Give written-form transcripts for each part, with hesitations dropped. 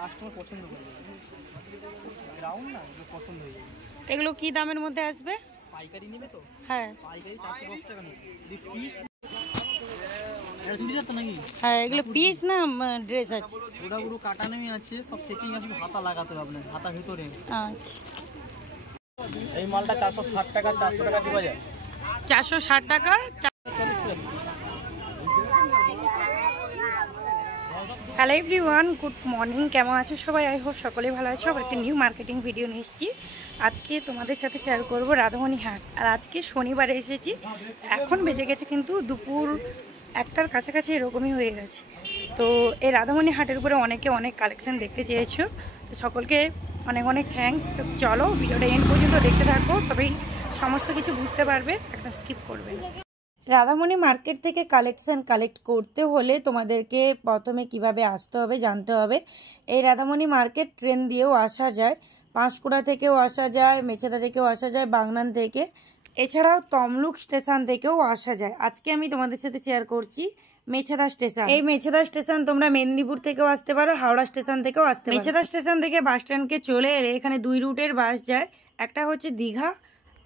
Customer পছন্দ করে round না পছন্দ হয়ে যাবে। এগুলো কি দামের মধ্যে আসবে? পাইকারি নেবে তো? হ্যাঁ পাইকারি 410 টাকা নেবে। পিস এটা চুড়িদার তো নাকি? হ্যাঁ এগুলো পিস না ড্রেস আছে? ওটা পুরো কাটা নেমে আছে, সব সেটিং আছে, হাতা লাগাতে হবে আপনার হাতা ভিতরে। আচ্ছা এই মালটা 460 টাকা, 400 টাকা দিবা যায়। 460 টাকা। Hello everyone, good morning. কেমন আছো সবাই? আই হোপ সকলেই ভালো আছো। আবার একটা নিউ মার্কেটিং ভিডিও নিয়ে এসেছি। আজকে তোমাদের সাথে শেয়ার করব রাধামণি হাট। আর আজকে শনিবারে এসেছি। এখন বেজে গেছে কিন্তু দুপুর 1টার কাছাকাছি এরকমই হয়ে গেছে। তো এই রাধামণি হাটের উপরে অনেকে অনেক কালেকশান দেখতে চেয়েছো, তো সকলকে অনেক অনেক থ্যাঙ্কস। তো চলো ভিডিওটা এন্ড পর্যন্ত দেখতে থাকো, তবেই সমস্ত কিছু বুঝতে পারবে, একদম স্কিপ করবে না। রাধামণি মার্কেট থেকে কালেকশান কালেক্ট করতে হলে তোমাদেরকে প্রথমে কিভাবে আসতে হবে জানতে হবে। এই রাধামণি মার্কেট ট্রেন দিয়েও আসা যায়, পাঁশকুড়া থেকেও আসা যায়, মেছেদা থেকেও আসা যায়, বাগনান থেকে, এছাড়াও তমলুক স্টেশন থেকেও আসা যায়। আজকে আমি তোমাদের সাথে শেয়ার করছি মেছেদা স্টেশন। এই মেছেদা স্টেশন তোমরা মেদিনীপুর থেকেও আসতে পারো, হাওড়া স্টেশন থেকেও আসতে পারো। মেছেদা স্টেশন থেকে বাস স্ট্যান্ডকে চলে এলে এখানে 2 রুটের বাস যায়। একটা হচ্ছে দীঘা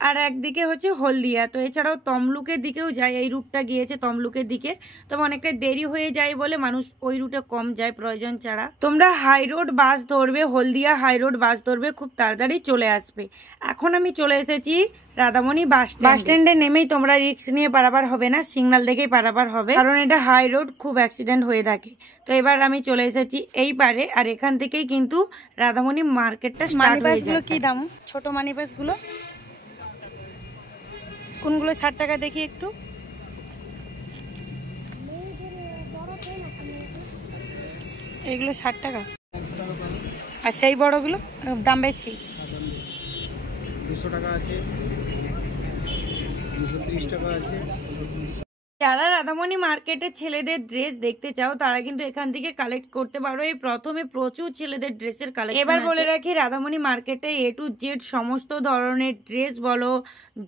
আর একদিকে হচ্ছে হলদিয়া। তো এছাড়াও তমলুকের দিকেও যায়, এই রুটটা গিয়েছে তমলুকের দিকে, তবে অনেকটা দেরি হয়ে যায় বলে মানুষ ওই রুটে কম যায় প্রয়োজন ছাড়া। তোমরা হাই রোড বাস ধরবে, হলদিয়া হাই রোড বাস ধরবে, খুব তাড়াতাড়ি চলে আসবে। এখন আমি চলে এসেছি রাধামণি বাস স্ট্যান্ডে। নেমেই তোমরা রিস্ক নিয়ে পারাবার হবে না, সিগন্যাল দেখেই পারাবার হবে, কারণ এটা হাই রোড, খুব অ্যাক্সিডেন্ট হয়ে থাকে। তো এবার আমি চলে এসেছি এই পারে, আর এখান থেকেই কিন্তু রাধামণি মার্কেটটা স্টার্ট হয়ে যায়। কি দাম ছোট মানি বাসগুলো? কোনগুলো 60 টাকা দেখি একটু? এগুলো 60 টাকা। আর সেই বড়গুলো দাম বেশি? 200 টাকা আছে, 230 টাকা আছে। যারা রাধামণি মার্কেটে ছেলেদের ড্রেস দেখতে চাও তারা কিন্তু এখান থেকে কালেক্ট করতে পারো। এই প্রথমে প্রচুর ছেলেদের ড্রেসের কালেকশন। এবার বলে রাখি, রাধামণি মার্কেটে A to Z সমস্ত ধরনের ড্রেস বলো,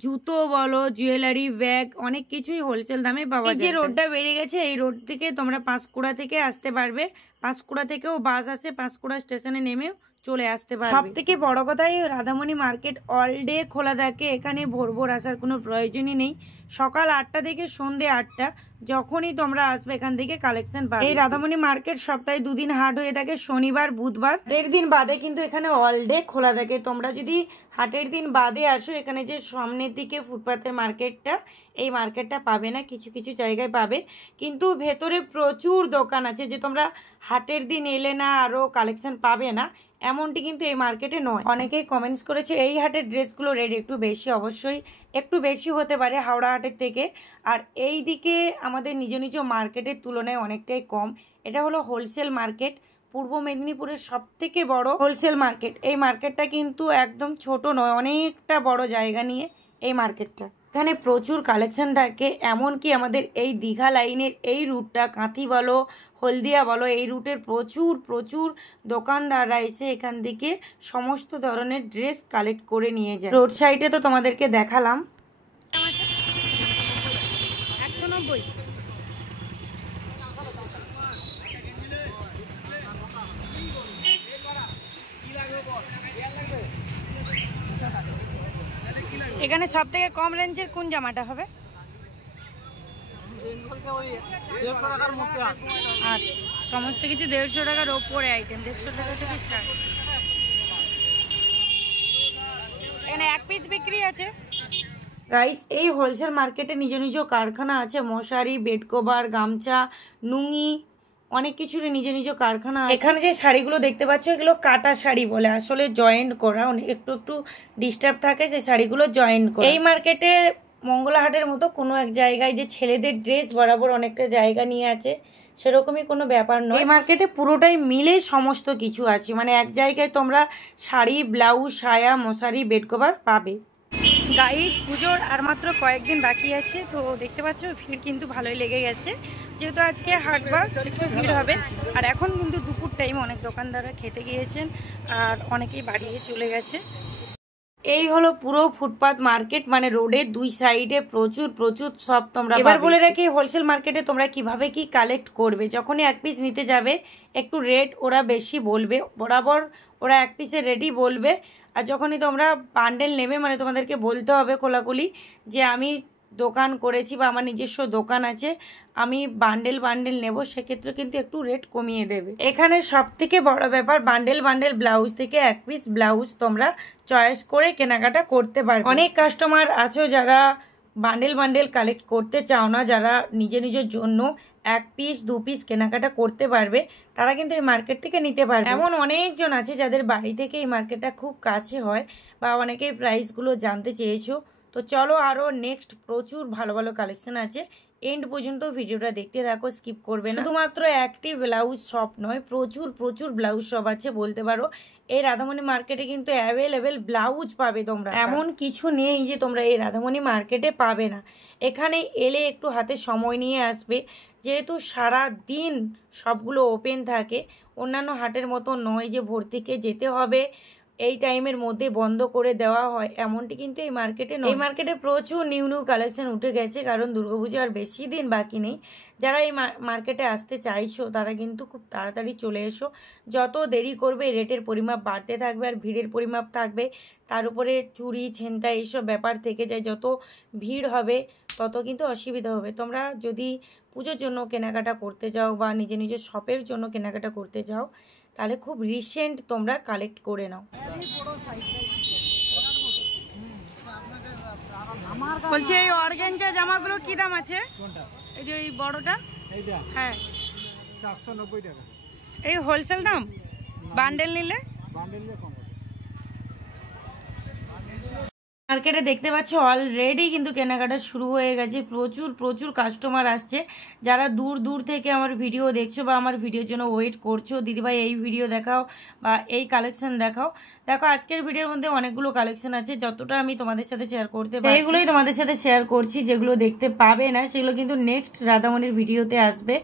জুতো বলো, জুয়েলারি, ব্যাগ, অনেক কিছুই হোলসেল দামে পাওয়া যায়। যে রোডটা বেড়ে গেছে, এই রোড থেকে তোমরা পাঁশকুড়া থেকে আসতে পারবে। পাঁশকুড়া থেকেও বাস আসে, পাঁশকুড়া স্টেশনে নেমেও চলে আসতে পারবে। সব থেকে বড় কথাই রাধামণি মার্কেট অল ডে খোলা থাকে। এখানে ভোর ভোর আসার কোনো প্রয়োজনই নেই। সকাল 8টা থেকে সন্ধ্যে 8টা, যখনই তোমরা আসবে এখান থেকে কালেকশন পাবে। এই রাধামণি মার্কেট সপ্তাহে 2 দিন হাট হয়ে থাকে, শনিবার বুধবার। হাটের দিন বাদে কিন্তু এখানে অল ডে খোলা থাকে। তোমরা যদি হাটের দিন বাদে আসো, এখানে যে সামনের দিকে ফুটপাতের মার্কেটটা, এই মার্কেটটা পাবে না, কিছু কিছু জায়গায় পাবে, কিন্তু ভেতরে প্রচুর দোকান আছে। যে তোমরা হাটের দিন এলে না আরো কালেকশন পাবে না, এমনটি কিন্তু এই মার্কেটে নয়। অনেকেই কমেন্টস করেছে এই হাটের ড্রেসগুলো রেট একটু বেশি। অবশ্যই একটু বেশি হতে পারে হাওড়া হাটের থেকে, আর এই দিকে আমাদের নিজ নিজ মার্কেটের তুলনায় অনেকটাই কম। এটা হলো হোলসেল মার্কেট, পূর্ব মেদিনীপুরের সব থেকে বড় হোলসেল মার্কেট। এই মার্কেটটা কিন্তু একদম ছোট নয়, অনেকটা বড় জায়গা নিয়ে এই মার্কেটটা। এখানে প্রচুর কালেকশন থাকে, এমনকি আমাদের এই দীঘা লাইনের এই রুটটা, কাঁথি বলো, হলদিয়া বলো, এই রুটের প্রচুর প্রচুর দোকানদাররা এসে এখান থেকে সমস্ত ধরনের ড্রেস কালেক্ট করে নিয়ে যায়। রোড সাইডে তো তোমাদেরকে দেখালাম। 190। এখানে সব থেকে কম রেঞ্জের কোন জামাটা হবে? আচ্ছা, সমস্ত কিছু 150 টাকার ওপরে আইটেম, 150 টাকা থেকে স্টার্ট। এখানে 1 পিস বিক্রি আছে। গাইস, এই হোলসেল মার্কেটে নিজ নিজ কারখানা আছে। মশারি, বেড কভার, গামছা, নুঙ্গি, অনেক কিছুর নিজ নিজ কারখানা আছে। এখানে যে শাড়িগুলো দেখতে পাচ্ছ, এগুলো কাটা শাড়ি বলে, আসলে জয়েন্ট করা, একটু একটু ডিস্টার্ব থাকে, সেই শাড়িগুলো জয়েন্ট করা। এই মার্কেটে মঙ্গলাহাটের মতো কোনো এক জায়গায় যে ছেলেদের ড্রেস বরাবর অনেকটা জায়গা নিয়ে আছে, সেরকমই কোনো ব্যাপার নয়। এই মার্কেটে পুরোটাই মিলে সমস্ত কিছু আছে, মানে এক জায়গায় তোমরা শাড়ি, ব্লাউজ, সায়া, মশারি, বেড কভার পাবে। গাইজ, পুজোর আর মাত্র কয়েকদিন বাকি আছে, তো দেখতে পাচ্ছ ভিড় কিন্তু ভালোই লেগে গেছে। যেহেতু আজকে হাটবার, একটু ভিড় হবে। আর এখন কিন্তু দুপুর টাইম, অনেক দোকানদাররা খেতে গিয়েছেন আর অনেকেই বাড়িয়ে চলে গেছে। এই হলো পুরো ফুটপাত মার্কেট, মানে রোডের দুই সাইডে প্রচুর প্রচুর সব তোমরা। এবার বলে রাখি হোলসেল মার্কেটে তোমরা কিভাবে কি কালেক্ট করবে। যখনই এক পিস নিতে যাবে একটু রেট ওরা বেশি বলবে, বরাবর ওরা এক পিসের রেটই বলবে। আর যখনই তোমরা বান্ডেল নেবে মানে তোমাদেরকে বলতে হবে খোলাখুলি যে আমি দোকান করেছি বা আমার নিজস্ব দোকান আছে, আমি বান্ডেল নেব, সেক্ষেত্রে কিন্তু একটু রেট কমিয়ে দেবে। এখানে সব থেকে বড় ব্যাপার বান্ডেল ব্লাউজ থেকে এক পিস ব্লাউজ তোমরা চয়েস করে কেনাকাটা করতে পারবে। অনেক কাস্টমার আছো যারা বান্ডেল কালেক্ট করতে চাও না, যারা নিজের জন্য এক পিস দু পিস কেনাকাটা করতে পারবে, তারা কিন্তু এই মার্কেট থেকে নিতে পারবে। এমন অনেকজন আছে যাদের বাড়ি থেকে এই মার্কেটটা খুব কাছে হয়, বা অনেকেই প্রাইসগুলো জানতে চেয়েছো। তো চলো আরও নেক্সট প্রচুর ভালো ভালো কালেকশন আছে, এন্ড পর্যন্ত ভিডিওটা দেখতে থাকো, স্কিপ করবে না। শুধুমাত্র একটি ব্লাউজ শপ নয়, প্রচুর ব্লাউজ শপ আছে বলতে পারো। এই রাধামণি মার্কেটে কিন্তু অ্যাভেলেবেল ব্লাউজ পাবে তোমরা, এমন কিছু নেই যে তোমরা এই রাধামণি মার্কেটে পাবে না। এখানে এলে একটু হাতে সময় নিয়ে আসবে, যেহেতু সারা দিন সবগুলো ওপেন থাকে। অন্যান্য হাটের মতো নয় যে ভোর থেকে যেতে হবে, এই টাইমের মধ্যে বন্ধ করে দেওয়া হয়, এমনটি কিন্তু এই মার্কেটে নয়। এই মার্কেটে প্রচুর নিউ কালেকশন উঠে গেছে, কারণ দুর্গাপুজো আর বেশি দিন বাকি নেই। যারা এই মার্কেটে আসতে চাইছো তারা কিন্তু খুব তাড়াতাড়ি চলে এসো। যত দেরি করবে রেটের পরিমাপ বাড়তে থাকবে আর ভিড়ের পরিমাপ থাকবে, তার উপরে চুরি ছিনতাই এইসব ব্যাপার থেকে যায়। যত ভিড় হবে তত কিন্তু অসুবিধা হবে। তোমরা যদি পুজোর জন্য কেনাকাটা করতে যাও বা নিজের শপের জন্য কেনাকাটা করতে যাও, তাহলে খুব রিসেন্ট তোমরা কালেক্ট করে নাও। বলছি এই অর্গানজা জামাগুলো কি দাম আছে? এই যে এই বড়টা, হ্যাঁ 490 টাকা। এই হোলসেল দাম? বান্ডেল নিলে মার্কেটে দেখতে পাচ্ছ অলরেডি কিন্তু কেনাকাটা শুরু হয়ে গেছে। প্রচুর কাস্টমার আসছে। যারা দূর থেকে আমার ভিডিও দেখছো বা আমার ভিডিওর জন্য ওয়েট করছো, দিদিভাই এই ভিডিও দেখাও বা এই কালেকশন দেখাও, দেখো আজকের ভিডিওর মধ্যে অনেকগুলো কালেকশন আছে। যতটা আমি তোমাদের সাথে শেয়ার করতে পারি এগুলোই তোমাদের সাথে শেয়ার করছি। যেগুলো দেখতে পাবে না সেগুলো কিন্তু নেক্সট রাধামণির ভিডিওতে আসবে,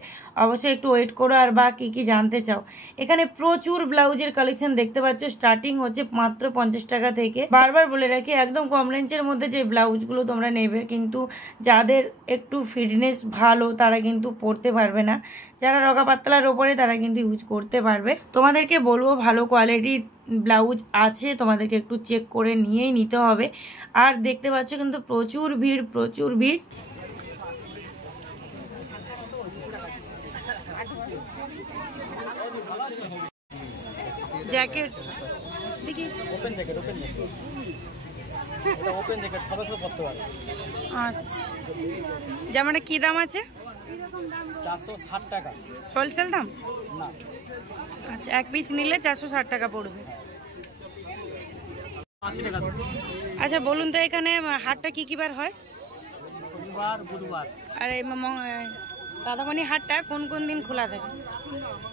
অবশ্যই একটু ওয়েট করো। আর বা কি জানতে চাও, এখানে প্রচুর ব্লাউজের কালেকশন দেখতে পাচ্ছ। স্টার্টিং হচ্ছে মাত্র 50 টাকা থেকে। বারবার বলে রাখি একদম কম রেঞ্জের মধ্যে যে ব্লাউজগুলো তোমরা নেবে, কিন্তু যাদের একটু ফিটনেস ভালো তারা কিন্তু পরতে পারবে না। যারা রগা পাতলার ওপরে তারা কিন্তু ইউজ করতে পারবে। তোমাদেরকে বলবো ভালো কোয়ালিটির ব্লাউজ আছে, তোমাদেরকে একটু চেক করে নিয়েই নিতে হবে। আর দেখতে পাচ্ছ কিন্তু প্রচুর ভিড়। জ্যাকেট দেখি, ওপেন জ্যাকেট এটা ওপেন জ্যাকেট সবাই পরতে পারে। আচ্ছা, জামাটা কি দাম আছে? 460 টাকা হোলসেল দাম না। আচ্ছা, এক পিস নিলে 460 টাকা পড়বে। 80 টাকা। আচ্ছা বলুন তো এখানে হাটটা কি বার হয়? শনিবার বুধবার। আর এই রাধামণি হাটটা কোন দিন খোলা থাকে?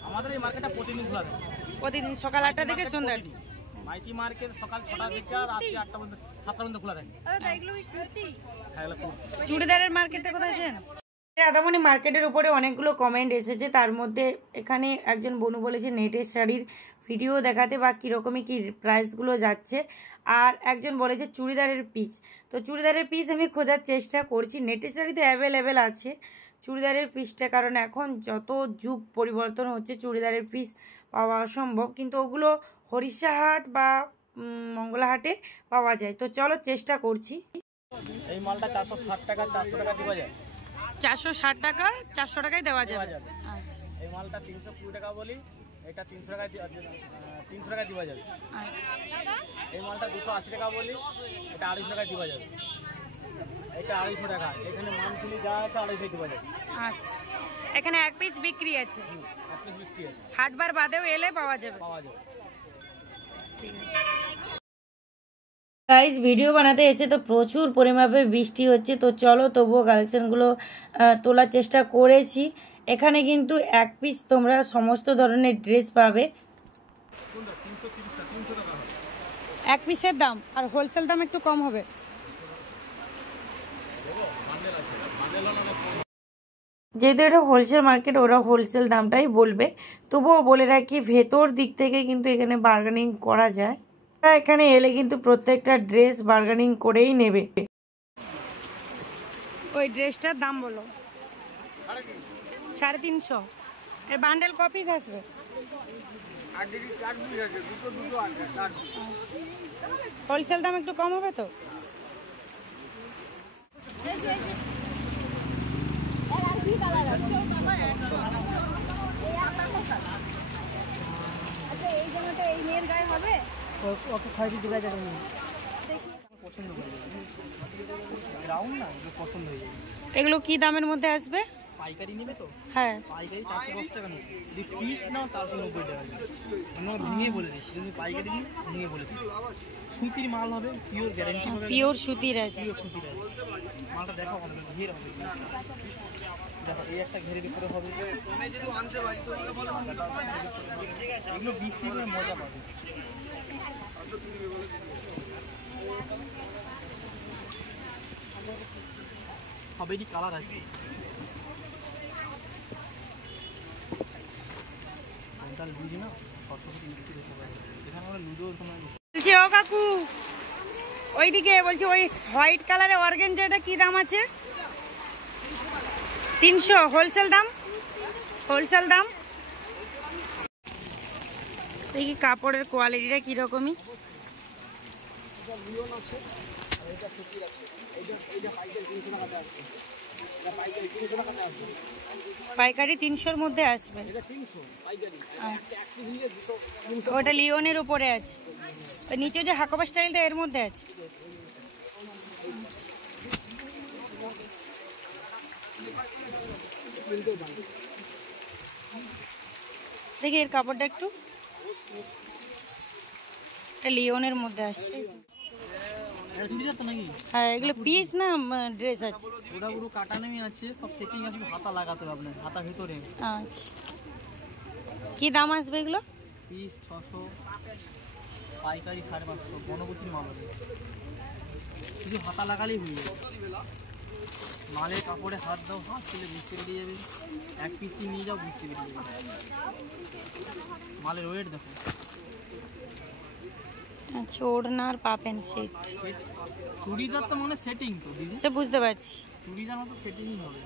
আমাদের এই মার্কেটটা প্রতিদিন খোলা থাকে। প্রতিদিন সকাল 8টা থেকে সন্ধ্যা। মাইতি মার্কেট সকাল 6টা থেকে রাত 8টা পর্যন্ত 7টা পর্যন্ত খোলা থাকে। চুড়িদারের মার্কেটটা কোথায় আছে? রাধামণি মার্কেটের উপরে অনেকগুলো কমেন্ট এসেছে, তার মধ্যে এখানে একজন বোনু বলেছে নেটের শাড়ির ভিডিও দেখাতে বা কীরকমই কি প্রাইসগুলো যাচ্ছে। আর একজন বলেছে চুড়িদারের পিস। তো চুড়িদারের পিস আমি খোঁজার চেষ্টা করছি, নেটের শাড়িতে অ্যাভেলেবেল আছে চুড়িদারের পিসটা, কারণ এখন যত যুগ পরিবর্তন হচ্ছে চুড়িদারের পিস পাওয়া অসম্ভব, কিন্তু ওগুলো হরিষাহাট বা মঙ্গলাহাটে পাওয়া যায়। তো চলো চেষ্টা করছি। এই মালটা 460 টাকা 400 টাকা দিবা যায়। 460 টাকা 400 টাকায় দেওয়া যাবে। আচ্ছা, এই মালটা 320 টাকা বলি, এটা 300 টাকা দিবা যাবে। আচ্ছা, এই মালটা 280 টাকা বলি, এটা 250 টাকা দিবা যাবে। এটা 250 টাকা, এখানে মান্থলি যা আছে 250 দিবা যাবে। আচ্ছা, এখানে এক পিস বিক্রি আছে, এক পিস বিক্রি আছে, হাটবার বাদেও এলে পাওয়া যাবে। ঠিক আছে। গাইস ভিডিও বানাতে এসে তো প্রচুর পরিমাপে বৃষ্টি হচ্ছে, তো চলো তবুও কালেকশনগুলো তোলার চেষ্টা করেছি। এখানে কিন্তু এক পিস তোমরা সমস্ত ধরনের ড্রেস পাবে। এক পিসের দাম আর হোলসেল দাম একটু কম হবে। যেহেতু এটা হোলসেল মার্কেট, ওরা হোলসেল দামটাই বলবে। তবুও বলে রাখি ভেতর দিক থেকে কিন্তু এখানে বার্গেনিং করা যায়। এখানে এলে কিন্তু প্রত্যেকটা ড্রেস বার্গেনিং করেই নেবে। ওই ড্রেসটার দাম বলো। 350। এর বান্ডেল ক পিস আসবে? হোলসেল দাম একটু কম হবে তো? এগুলো কি দামের মধ্যে আসবে? পাইকারি নেবে তো? হ্যাঁ, পাইকারি 410 টাকা নেবে। যদি পিস নাও 490 টাকা নেবে। আমরা ভেঙে বলে দিচ্ছি, যদি পাইকারি নিই ভেঙে বলে দিচ্ছি। সুতির মাল হবে, পিওর গ্যারান্টি হবে। পিওর সুতির আছে। পিওর সুতির আছে। মালটা দেখাও আমাদের ঘের হবে। দেখো এই একটা ঘেরের উপরে হবে। এগুলো বিক্রি করে মজা পাবে। সবেরই কালার আছে। বুঝি না এখানে আমরা লুডো বলছি ও কাকু, ওইদিকে বলছি ওই হোয়াইট কালারের অর্গানজাটা কি দাম আছে? 300 হোলসেল দাম। হোলসেল দাম দেখি কাপড়ের কোয়ালিটিটা কিরকমই। পাইকারি 300-র মধ্যে আসবে। আচ্ছা, ওটা লিওনের উপরে আছে। ওই নিচে যে হাকোবা স্টাইলটা এর মধ্যে আছে। দেখি এর কাপড়টা একটু, এটা লিওনের মধ্যে আসছে। হ্যাঁ, এগুলো পিস না ড্রেস আছে? ওটা পুরো কাটা নেমে আছে, সব সেটিং আছে, হাতা লাগাতে হবে আপনার, হাতা ভিতরে। আচ্ছা, কি দাম আসবে এগুলো? পিস 600, পাইকারি 550, গণপতির মাল হবে। শুধু হাতা লাগালেই হয়ে যাবে। মালের কাপড়ে হাত দাও, হাত তুলে বুঝতে বেরিয়ে যাবে। এক পিসি নিয়ে যাও, বুঝতে বেরিয়ে যাবে। মালের ওয়েট দেখো। আচ্ছা, ওড়নার পা প্যান্ট সেট। চুড়িদার তো মানে সেটিং তো দিদি, সে বুঝতে পারছি। চুড়িদার মতো সেটিংই হবে।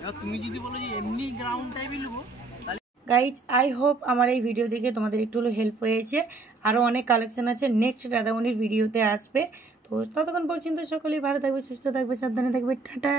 এবার তুমি যদি বলো যে এমনি গ্রাউন্ড টাইপের নেবো, তাহলে গাইজ আই হোপ আমার এই ভিডিও দেখে তোমাদের একটু হলো হেল্প হয়েছে। আরও অনেক কালেকশন আছে, নেক্সট রাধামণির ভিডিওতে আসবে। তো ততক্ষণ পর্যন্ত সকলেই ভালো থাকবে, সুস্থ থাকবে, সাবধানে থাকবে। টাটা।